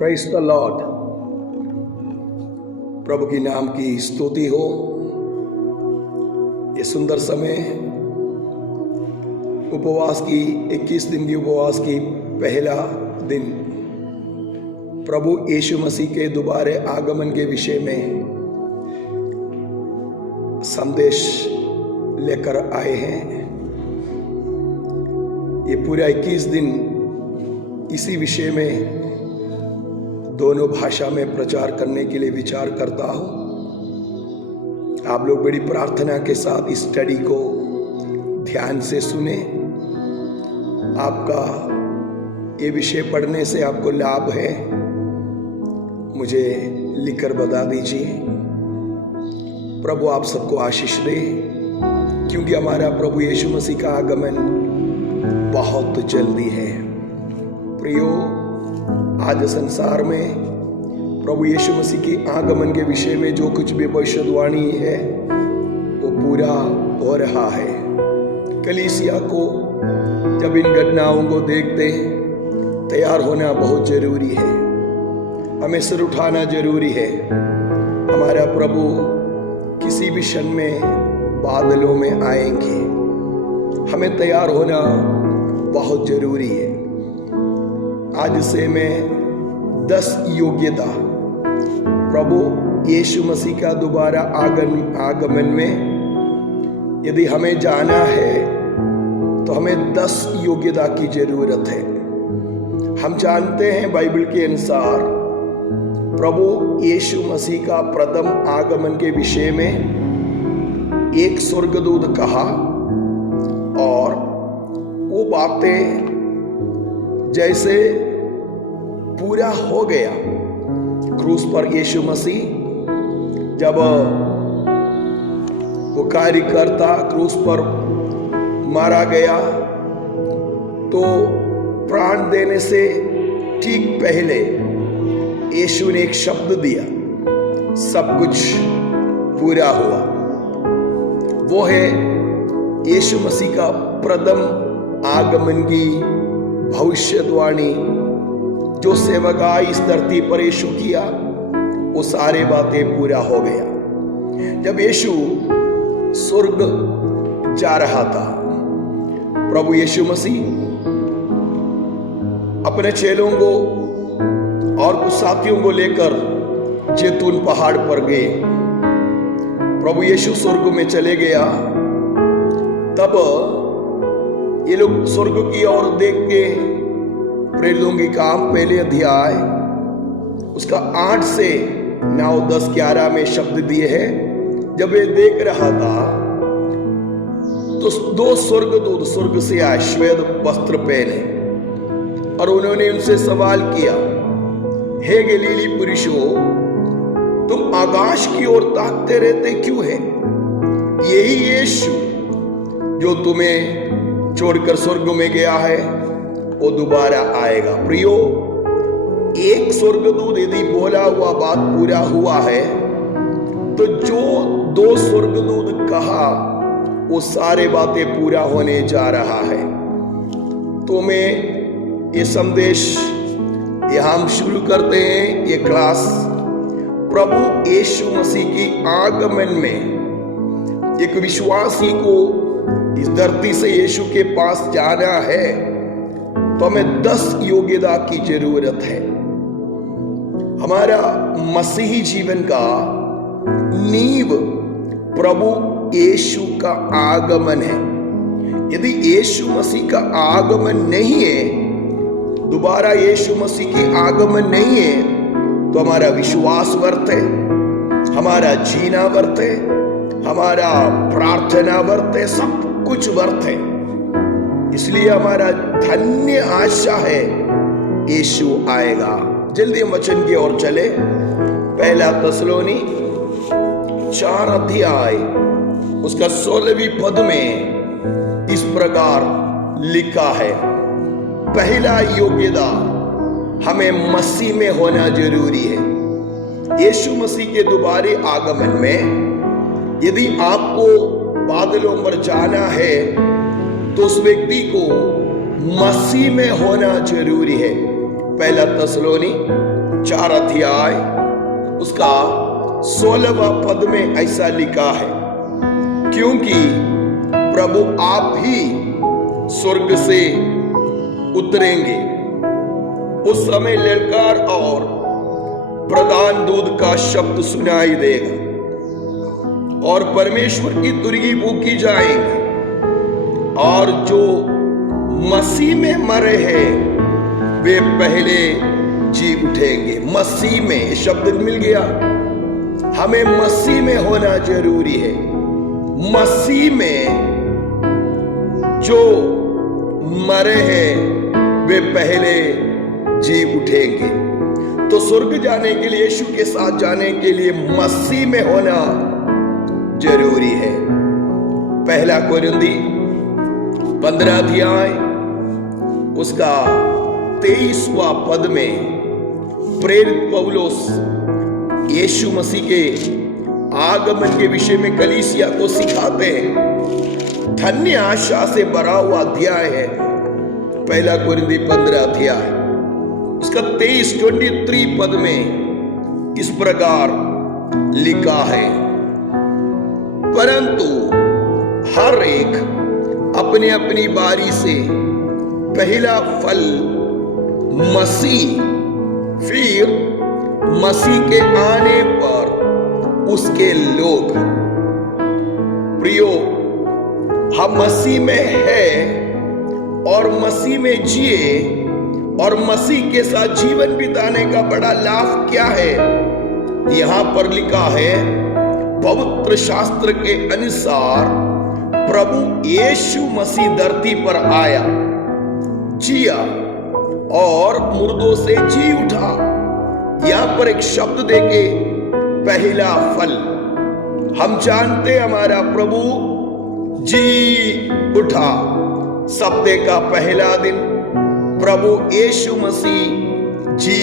Praise the Lord. प्रभु की नाम की स्तुति हो। ये सुंदर समय उपवास की 21 दिन की उपवास की पहला दिन प्रभु यीशु मसीह के दोबारे आगमन के विषय में संदेश लेकर आए हैं। ये पूरा 21 दिन इसी विषय में दोनों भाषा में प्रचार करने के लिए विचार करता हूं। आप लोग बड़ी प्रार्थना के साथ इस स्टडी को ध्यान से सुने। आपका ये विषय पढ़ने से आपको लाभ है, मुझे लिखकर बता दीजिए। प्रभु आप सबको आशीष दे, क्योंकि हमारा प्रभु यीशु मसीह का आगमन बहुत जल्दी है। प्रियो, आज संसार में प्रभु यीशु मसीह की आगमन के विषय में जो कुछ भी भविष्यवाणी है वो पूरा हो रहा है। कलीसिया को जब इन घटनाओं को देखते तैयार होना बहुत जरूरी है। हमें सिर उठाना जरूरी है। हमारा प्रभु किसी भी क्षण में बादलों में आएंगे। हमें तैयार होना बहुत जरूरी है। आज से मैं 10 योग्यता प्रभु यीशु मसीह का दोबारा आगमन में यदि हमें जाना है तो हमें 10 योग्यता की जरूरत है। हम जानते हैं बाइबल के अनुसार प्रभु यीशु मसीह का प्रथम आगमन के विषय में एक स्वर्गदूत कहा और वो बातें जैसे पूरा हो गया। क्रूस पर यीशु मसीह जब वो कार्यकर्ता क्रूस पर मारा गया तो प्राण देने से ठीक पहले यीशु ने एक शब्द दिया, सब कुछ पूरा हुआ। वो है यीशु मसीह का प्रथम आगमन की भविष्यवाणी जो सेवका इस धरती पर यीशु किया, वो सारे बातें पूरा हो गया। जब यीशु स्वर्ग जा रहा था, प्रभु यीशु मसीह अपने चेलों को और कुछ साथियों को लेकर जैतून पहाड़ पर गए। प्रभु यीशु स्वर्ग में चले गया। तब ये लोग स्वर्ग की ओर देख के प्रेरितों के काम पहले अध्याय उसका 8 से 9, 10, 11 में शब्द दिए हैं। जब ये देख रहा था तो 2 स्वर्गदूत स्वर्ग से आए, श्वेत वस्त्र पहने, और उन्होंने उनसे सवाल किया, हे गलीली पुरुषों, तुम आकाश की ओर ताकते रहते क्यों है? यही यीशु जो तुम्हें छोड़कर स्वर्ग में गया है वो दोबारा आएगा। प्रियो, एक स्वर्गदूत यदि बोला हुआ बात पूरा हुआ है तो जो 2 स्वर्गदूत कहा वो सारे बातें पूरा होने जा रहा है। तो मैं ये संदेश यहां हम शुरू करते हैं। ये क्लास प्रभु यीशु मसीह की आगमन में एक विश्वासी को इस धरती से यीशु के पास जाना है तो हमें 10 योग्यता की जरूरत है। हमारा मसीही जीवन का नींव प्रभु यीशु का आगमन है। यदि यीशु मसीह का आगमन नहीं है, दोबारा यीशु मसीह की आगमन नहीं है, तो हमारा विश्वास व्यर्थ है, हमारा जीना व्यर्थ है, हमारा प्रार्थना व्यर्थ है, सब कुछ व्यर्थ है। इसलिए हमारा धन्य आशा है यीशु आएगा। जल्दी हम वचन की ओर चले। पहला तसलोनी 4 अध्याय उसका 16वीं पद में इस प्रकार लिखा है, पहला योग्यता हमें मसीह में होना जरूरी है। यीशु मसीह के दोबारे आगमन में यदि आपको बादलों पर जाना है तो उस व्यक्ति को मसीह में होना जरूरी है। पहला तसलोनी 4 अध्याय उसका 16वां पद में ऐसा लिखा है, क्योंकि प्रभु आप ही स्वर्ग से उतरेंगे, उस समय ललकार और प्रधान दूत का शब्द सुनाई देगा और परमेश्वर की तुरगी फूंकी जाएगी, और जो मसीह में मरे हैं वे पहले जी उठेंगे। मसीह में शब्द मिल गया, हमें मसीह में होना जरूरी है। मसीह में जो मरे हैं वे पहले जी उठेंगे। तो स्वर्ग जाने के लिए, यीशु के साथ जाने के लिए मसीह में होना जरूरी है। 1 कोरिन्थी 15 अध्याय उसका 23वां पद में प्रेरित पौलुस यीशु मसीह के आगमन के विषय में कलीसिया को सिखाते हैं। धन्य आशा से भरा हुआ अध्याय है 1 कोरिन्थी 15 अध्याय उसका 23 पद में इस प्रकार लिखा है, परंतु हर एक अपनी अपनी बारी से पहला फल मसीह, फिर मसीह के आने पर उसके लोग। प्रियो, हम मसीह में हैं और मसीह में जिए और मसीह के साथ जीवन बिताने का बड़ा लाभ क्या है? यहां पर लिखा है, पवित्र शास्त्र के अनुसार प्रभु यीशु मसीह धरती पर आया, जिया और मुर्दों से जी उठा। यहां पर एक शब्द देके पहला फल। हम जानते हमारा प्रभु जी उठा। सप्ताह का पहला दिन प्रभु यीशु मसीह जी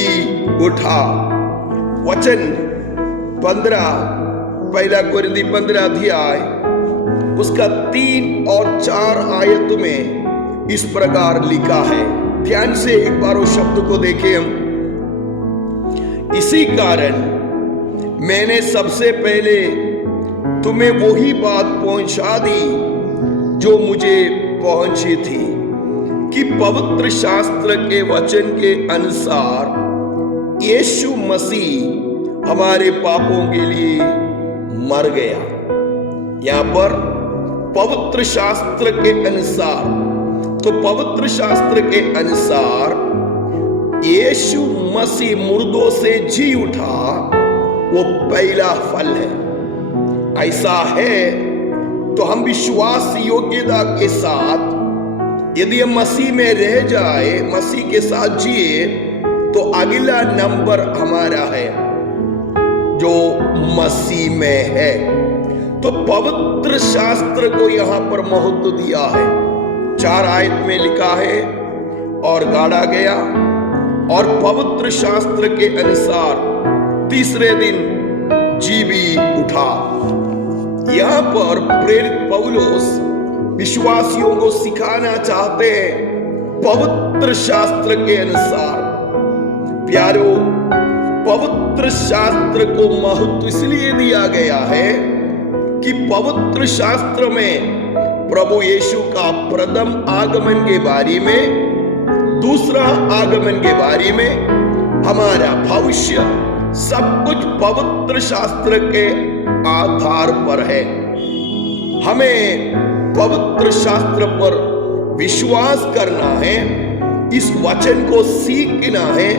उठा। वचन 1 कोरिन्थी 15 अध्याय उसका 3 और 4 आयत में इस प्रकार लिखा है। ध्यान से एक बार उस शब्द को देखें हम। इसी कारण मैंने सबसे पहले तुम्हें वही बात पहुंचा दी जो मुझे पहुंची थी, कि पवित्र शास्त्र के वचन के अनुसार यीशु मसीह हमारे पापों के लिए मर गया। यहां पर पवित्र शास्त्र के अनुसार, तो पवित्र शास्त्र के अनुसार यीशु मसीह मुर्दों से जी उठा, वो पहला फल है। ऐसा है तो हम विश्वास योग्यता के साथ यदि हम मसीह में रह जाए, मसीह के साथ जिए, तो अगला नंबर हमारा है जो मसीह में है। तो पवित्र शास्त्र को यहां पर महत्व दिया है। 4 आयत में लिखा है, और गाड़ा गया और पवित्र शास्त्र के अनुसार तीसरे दिन जी भी उठा। यहां पर प्रेरित पौलुस विश्वासियों को सिखाना चाहते हैं पवित्र शास्त्र के अनुसार। प्यारो, पवित्र शास्त्र को महत्व इसलिए दिया गया है कि पवित्र शास्त्र में प्रभु यीशु का प्रथम आगमन के बारे में, दूसरा आगमन के बारे में, हमारा भविष्य, सब कुछ पवित्र शास्त्र के आधार पर है। हमें पवित्र शास्त्र पर विश्वास करना है, इस वचन को सीखना है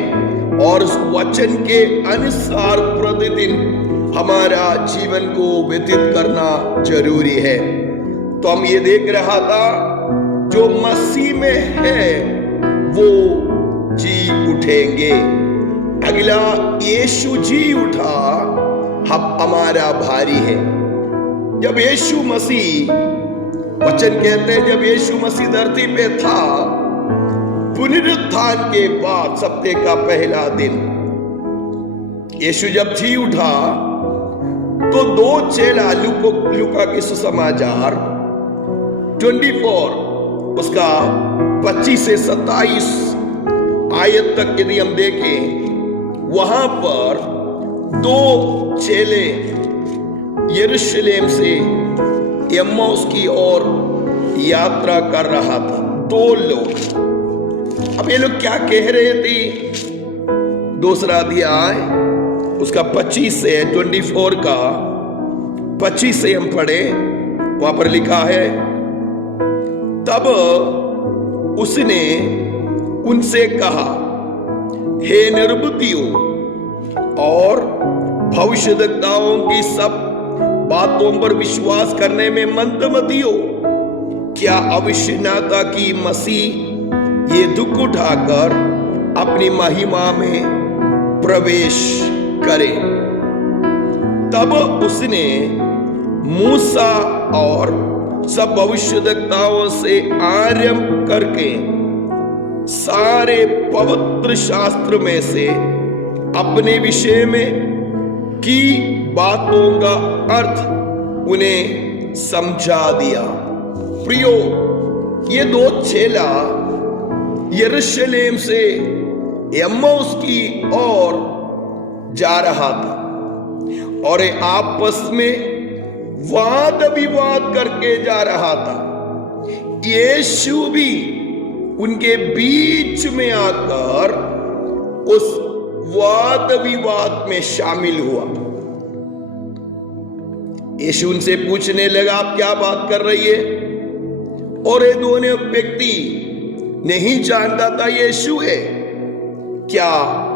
और उस वचन के अनुसार प्रतिदिन हमारा जीवन को व्यतीत करना जरूरी है। तो हम ये देख रहा था, जो मसीह में है वो जी उठेंगे। अगला, यीशु जी उठा, हम हमारा भारी है। जब यीशु मसीह, वचन कहते हैं, जब यीशु मसीह धरती पे था, पुनरुत्थान के बाद सप्ताह का पहला दिन यीशु जब जी उठा, तो 2 चेला, लूका के सुसमाचार 24 उसका 25 से 27 आयत तक यदि हम देखें, वहां पर दो चेले यरूशलेम से एम्माउस की ओर यात्रा कर रहा था। दो लोग। अब ये लोग क्या कह रहे थे? दूसरा अध्याय उसका 25 से 24 का 25 से हम पढ़े। वहां पर लिखा है, तब उसने उनसे कहा, हे निर्बुद्धियों और भविष्यद्वक्ताओं की सब बातों पर विश्वास करने में मंदमतियों, क्या आवश्यक न था कि मसीह ये दुख उठाकर अपनी महिमा में प्रवेश करे? तब उसने मूसा और सब भविष्यद्वक्ताओं से आरंभ करके सारे पवित्र शास्त्र में से अपने विषय में की बातों का अर्थ उन्हें समझा दिया। प्रियो, ये दो चेला यरूशलेम से एम्माउस की ओर जा रहा था और आपस में वाद विवाद करके जा रहा था। यीशु भी उनके बीच में आकर उस वाद विवाद में शामिल हुआ। यीशु उनसे पूछने लगा, आप क्या बात कर रही है? और ये दोनों व्यक्ति नहीं जानता था यीशु है। क्या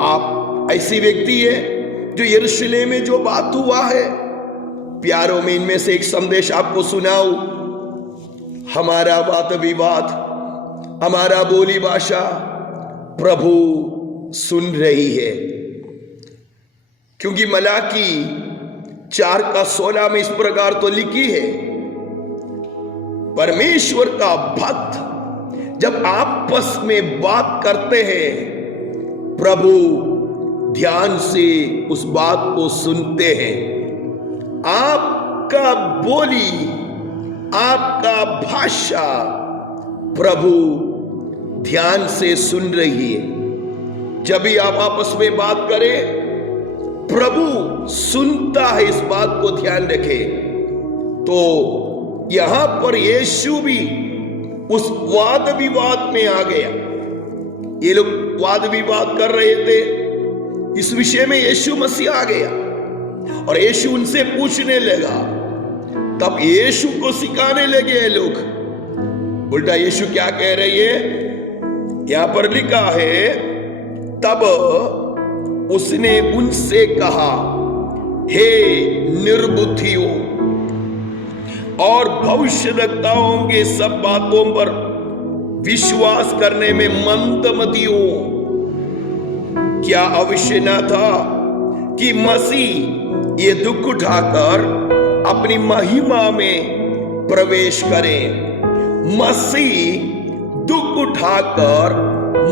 आप ऐसी व्यक्ति है जो यरूशलेम में जो बात हुआ है? प्यारों में इनमें से एक संदेश आपको सुनाऊं। हमारा वाद विवाद, हमारा बोली भाषा प्रभु सुन रही है, क्योंकि मलाकी 4:16 में इस प्रकार तो लिखी है, परमेश्वर का भक्त जब आपस में बात करते हैं, प्रभु ध्यान से उस बात को सुनते हैं। आपका बोली, आपका भाषा प्रभु ध्यान से सुन रही है। जब भी आप आपस में बात करें, प्रभु सुनता है, इस बात को ध्यान रखें। तो यहां पर यीशु भी उस वाद विवाद में आ गया। ये लोग वाद विवाद कर रहे थे, इस विषय में यीशु मसीह आ गया और यीशु उनसे पूछने लगा। तब यीशु को सिखाने लगे ये लोग। उल्टा यीशु क्या कह रही है? यहां पर लिखा है, तब उसने उनसे कहा, हे निर्बुद्धियों और भविष्यद्वक्ताओं के सब बातों पर विश्वास करने में मंदमतियों, क्या अवश्य न था कि मसीह ये दुख उठाकर अपनी महिमा में प्रवेश करें? मसीह दुख उठाकर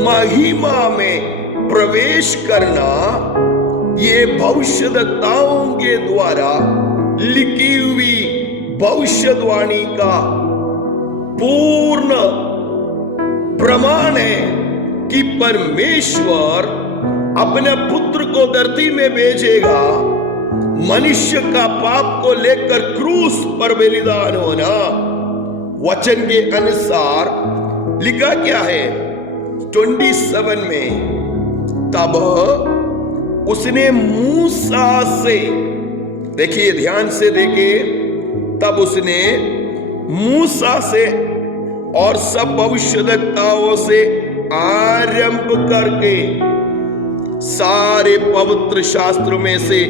महिमा में प्रवेश करना, ये भविष्यद्वक्ताओं के द्वारा लिखी हुई भविष्यवाणी का पूर्ण प्रमाण है कि परमेश्वर अपने पुत्र को धरती में भेजेगा, मनुष्य का पाप को लेकर क्रूस पर बलिदान होना। वचन के अनुसार लिखा क्या है 27 में, तब उसने मूसा से, देखिए ध्यान से देखिए, तब उसने मूसा से और सब भविष्यद्वक्ताओं से आरंभ करके सारे पवित्र शास्त्र में से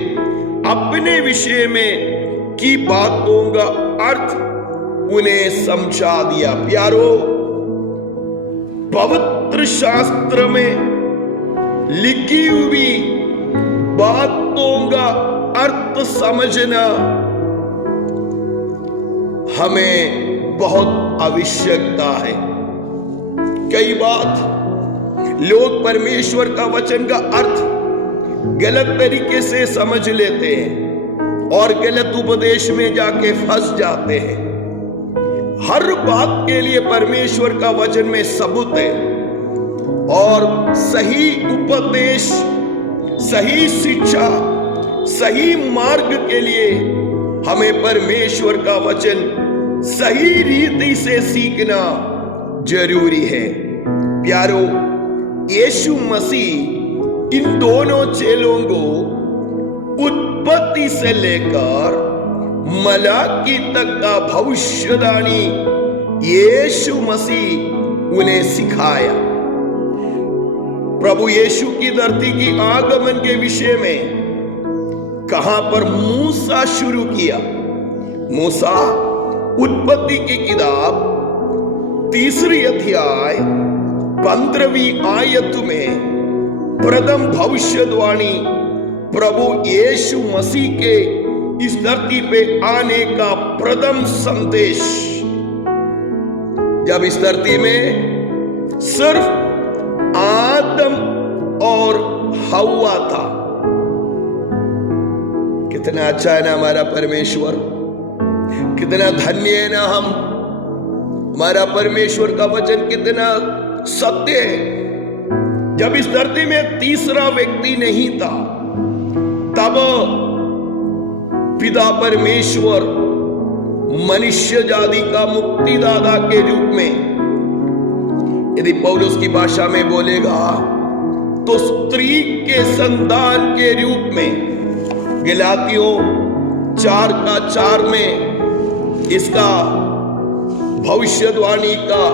अपने विषय में की बातों का अर्थ उन्हें समझा दिया। प्यारो, पवित्र शास्त्र में लिखी हुई बातों का अर्थ समझना हमें बहुत आवश्यकता है। कई बार लोग परमेश्वर का वचन का अर्थ गलत तरीके से समझ लेते हैं और गलत उपदेश में जाके फंस जाते हैं। हर बात के लिए परमेश्वर का वचन में सबूत है और सही उपदेश सही शिक्षा, सही मार्ग के लिए हमें परमेश्वर का वचन सही रीति से सीखना जरूरी है। प्यारो, यीशु मसीह इन दोनों चेलों को उत्पत्ति से लेकर मलाकी तक का भविष्यवाणी यीशु मसीह उन्हें सिखाया। प्रभु यीशु की धरती की आगमन के विषय में कहां पर मूसा शुरू किया। मूसा उत्पत्ति की किताब 3 अध्याय 15वीं आयत में प्रथम भविष्यवाणी प्रभु यीशु मसीह के इस धरती पे आने का प्रथम संदेश, जब इस धरती में सिर्फ आदम और हव्वा था। कितना अच्छा है ना हमारा परमेश्वर, कितना धन्य है ना हम। हमारा परमेश्वर का वचन कितना सत्य है। जब इस धरती में तीसरा व्यक्ति नहीं था, तब पिता परमेश्वर मनुष्य जाति का मुक्तिदाता के रूप में, यदि पौलुस की भाषा में बोलेगा तो स्त्री के संतान के रूप में, गलातियों 4:4 में इसका भविष्यवाणी का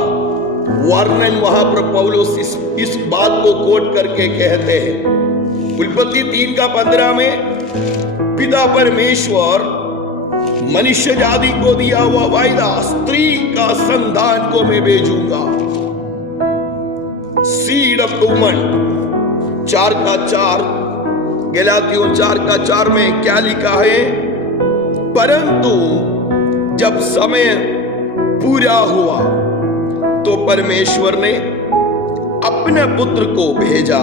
वर्णन वहां पर पौलुस इस बात को कोट करके कहते हैं। उत्पत्ति 3:15 में पिता परमेश्वर मनुष्य जाति को दिया हुआ वायदा, स्त्री का संतान को मैं भेजूंगा, सीड ऑफ वुमन। 4:4 गलातियों 4:4 में क्या लिखा है? परंतु जब समय पूरा हुआ तो परमेश्वर ने अपने पुत्र को भेजा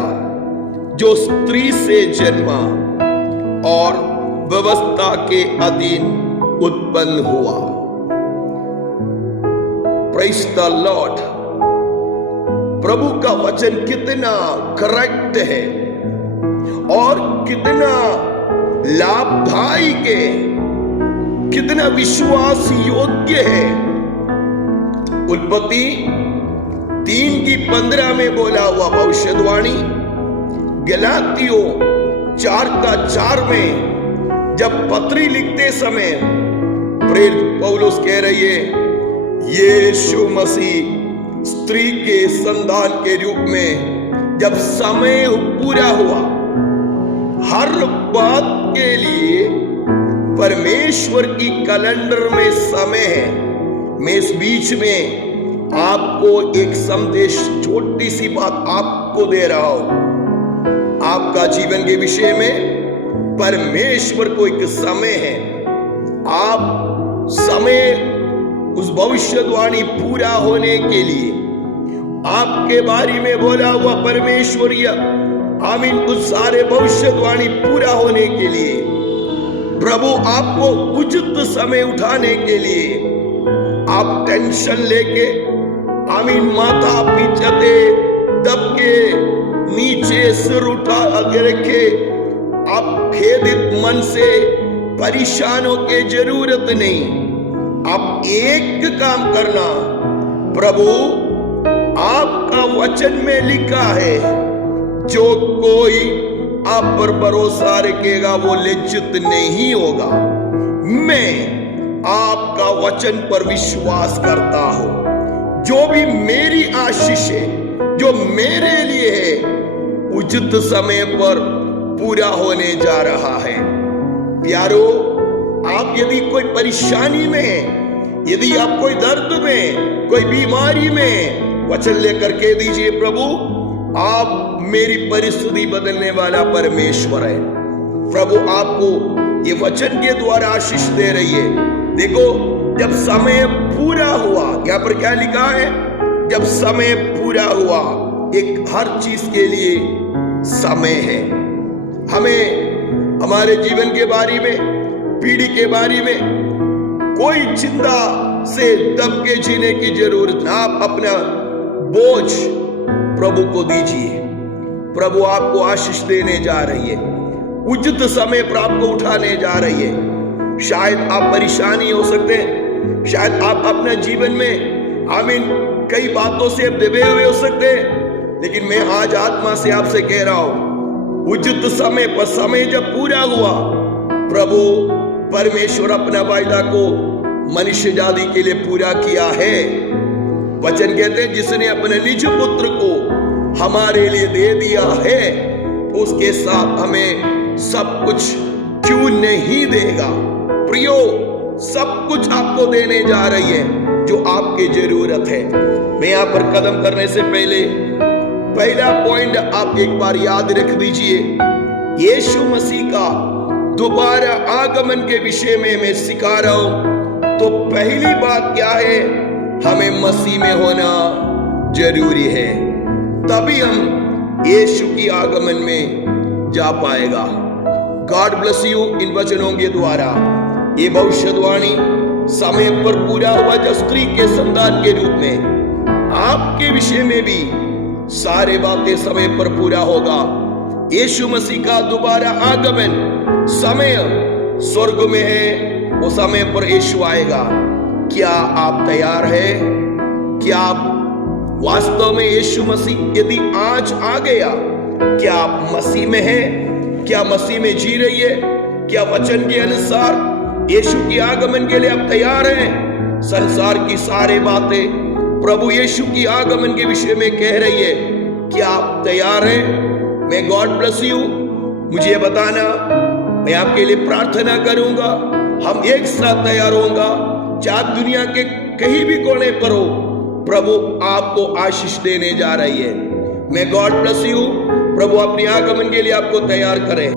जो स्त्री से जन्मा और व्यवस्था के अधीन उत्पन्न हुआ। Praise the Lord. प्रभु का वचन कितना करेक्ट है और कितना लाभदायक है, कितना विश्वास योग्य है। उत्पत्ति 3:15 में बोला हुआ भविष्यवाणी, गलातियों 4:4 में जब पत्री लिखते समय प्रेरित पौलुस कह रही है, यीशु मसीह स्त्री के संतान के रूप में जब समय पूरा हुआ। हर बात के लिए परमेश्वर की कैलेंडर में समय है। मैं इस बीच में आपको एक संदेश, छोटी सी बात आपको दे रहा हूं। आपका जीवन के विषय में परमेश्वर को एक समय है। आप समय उस भविष्यवाणी पूरा होने के लिए, आपके बारे में बोला हुआ परमेश्वरीय आमीन, उस सारे भविष्यवाणी पूरा होने के लिए, प्रभु आपको उचित समय उठाने के लिए, आप टेंशन लेके आमीन माथा पीछे दब के नीचे सिर उठा आगे रखे, आप खेदित मन से परेशान होके जरूरत नहीं। आप एक काम करना, प्रभु आपका वचन में लिखा है, जो कोई आप पर भरोसा रखेगा वो लज्जित नहीं होगा। मैं आपका वचन पर विश्वास करता हूं। जो भी मेरी आशीष है, जो मेरे लिए है, उचित समय पर पूरा होने जा रहा है। प्यारो, आप यदि कोई परेशानी में हैं, यदि आप कोई दर्द में, कोई बीमारी में, वचन लेकर कह दीजिए, प्रभु आप मेरी परिस्थिति बदलने वाला परमेश्वर है। प्रभु आपको ये वचन के द्वारा आशीष दे रही है। देखो, जब समय पूरा हुआ, यहाँ पर क्या लिखा है? जब समय पूरा हुआ, एक हर चीज के लिए समय है। हमें हमारे जीवन के बारे में, पीढ़ी के बारे में कोई चिंता से दब के जीने की जरूरत ना। आप अपना बोझ प्रभु को दीजिए। प्रभु आपको आशीष देने जा रही है, उचित समय पर आपको उठाने जा रही है। शायद आप परेशानी हो सकते हैं, शायद आप अपने जीवन में आमीन कई बातों से दबे हुए हो सकते हैं, लेकिन मैं आज आत्मा से आपसे कह रहा हूं, उचित समय पर समय जब पूरा हुआ, प्रभु परमेश्वर अपना वायदा को मनुष्य जाति के लिए पूरा किया है। वचन कहते हैं जिसने अपने निज पुत्र को हमारे लिए दे दिया है, उसके साथ हमें सब कुछ क्यों नहीं देगा। प्रियो, सब कुछ आपको देने जा रही है जो आपकी जरूरत है। मैं यहां पर कदम करने से पहले पहला पॉइंट आप एक बार याद रख दीजिए, यीशु मसीह का दोबारा आगमन के विषय में मैं सिखा रहा हूं। तो पहली बात क्या है, हमें मसीह में होना जरूरी है, तभी हम यीशु की आगमन में जा पाएगा। God bless you. इन वचनों के द्वारा ये भविष्यवाणी समय पर पूरा हुआ, जब स्त्री के संतान के रूप में आपके विषय में भी सारे बातें समय पर पूरा होगा। यीशु मसीह का दोबारा आगमन समय स्वर्ग में है, वो समय पर यीशु आएगा। क्या आप तैयार हैं? क्या आप वास्तव में यीशु मसीह यदि आज आ गया, क्या आप मसीह में हैं? क्या मसीह में जी रही है? क्या वचन के अनुसार यीशु की आगमन के लिए आप तैयार हैं? संसार की सारी बातें प्रभु यीशु की आगमन के विषय में कह रही है, क्या आप तैयार हैं? मैं गॉड ब्लेस यू। मुझे बताना, मैं आपके लिए प्रार्थना करूंगा। हम एक साथ तैयार होंगे, चाहे दुनिया के कहीं भी कोने पर हो, प्रभु आपको आशीष देने जा रही है। मैं गॉड ब्लेस यू। प्रभु अपने आगमन के लिए आपको तैयार करें।